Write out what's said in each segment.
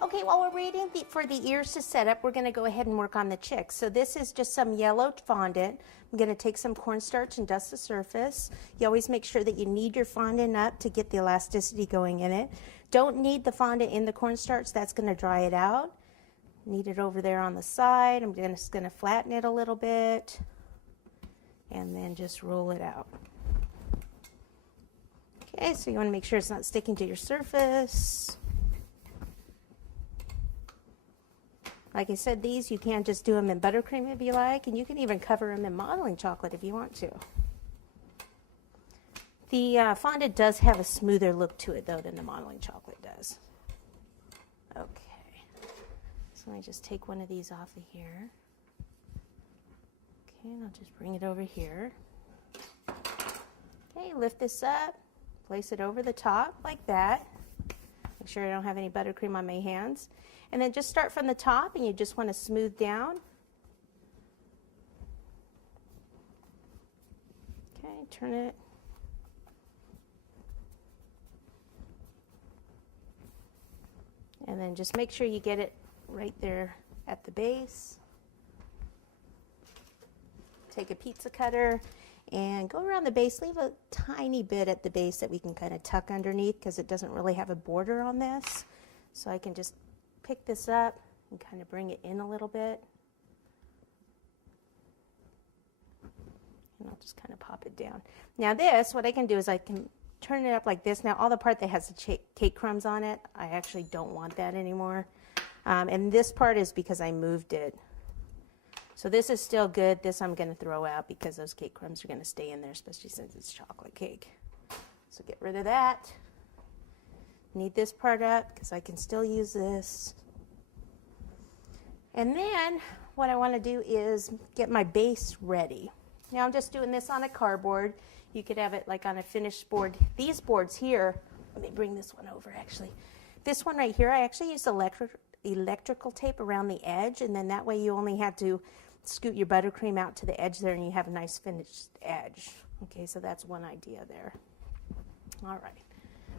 Okay, while we're waiting for the ears to set up, we're going to go ahead and work on the chicks. So this is just some yellow fondant. I'm going to take some cornstarch and dust the surface. You always make sure that you knead your fondant up to get the elasticity going in it. Don't knead the fondant in the cornstarch, that's going to dry it out. Knead it over there on the side. I'm just going to flatten it a little bit and then just roll it out. Okay, so you want to make sure it's not sticking to your surface. Like I said, these you can just do them in buttercream if you like, and you can even cover them in modeling chocolate if you want to. The fondant does have a smoother look to it though than the modeling chocolate does. Okay, so let me just take one of these off of here. Okay, and I'll just bring it over here. Okay, lift this up, place it over the top like that. Make sure I don't have any buttercream on my hands. And then just start from the top, and you just want to smooth down. Okay, turn it. And then just make sure you get it right there at the base. Take a pizza cutter and go around the base. Leave a tiny bit at the base that we can kind of tuck underneath because it doesn't really have a border on this. So I can just pick this up and kind of bring it in a little bit. And I'll just kind of pop it down. Now this, what I can do is I can turn it up like this. Now all the part that has the cake crumbs on it, I actually don't want that anymore. And this part is because I moved it. So this is still good. This I'm going to throw out because those cake crumbs are going to stay in there, especially since it's chocolate cake. So get rid of that. Knead this part up because I can still use this. And then what I want to do is get my base ready. Now I'm just doing this on a cardboard. You could have it like on a finished board. These boards here, let me bring this one over actually. This one right here, I actually used electrical tape around the edge, and then that way you only had to scoot your buttercream out to the edge there and you have a nice finished edge. Okay, so that's one idea there. All right.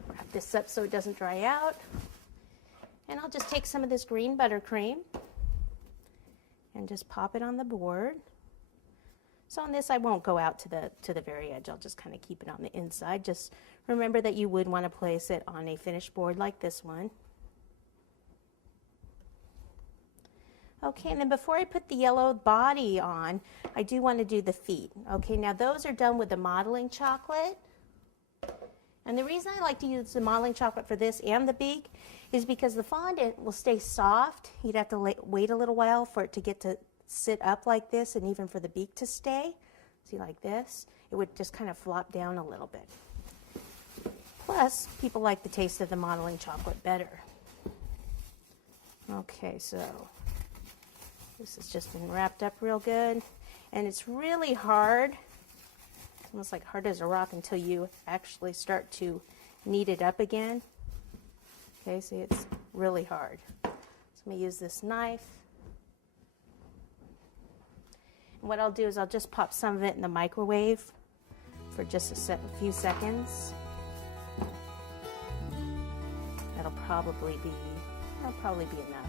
Wrap this up so it doesn't dry out. And I'll just take some of this green buttercream and just pop it on the board. So on this I won't go out to the very edge. I'll just kind of keep it on the inside. Just remember that you would want to place it on a finished board like this one. Okay, and then before I put the yellow body on, I do want to do the feet. Okay, now those are done with the modeling chocolate. And the reason I like to use the modeling chocolate for this and the beak is because the fondant will stay soft. You'd have to wait a little while for it to get to sit up like this, and even for the beak to stay. See, like this, it would just kind of flop down a little bit. Plus, people like the taste of the modeling chocolate better. Okay, so this has just been wrapped up real good. And it's really hard. It's almost like hard as a rock until you actually start to knead it up again. Okay, see, it's really hard. So let me use this knife. And what I'll do is I'll just pop some of it in the microwave for just a few seconds. That'll probably be enough.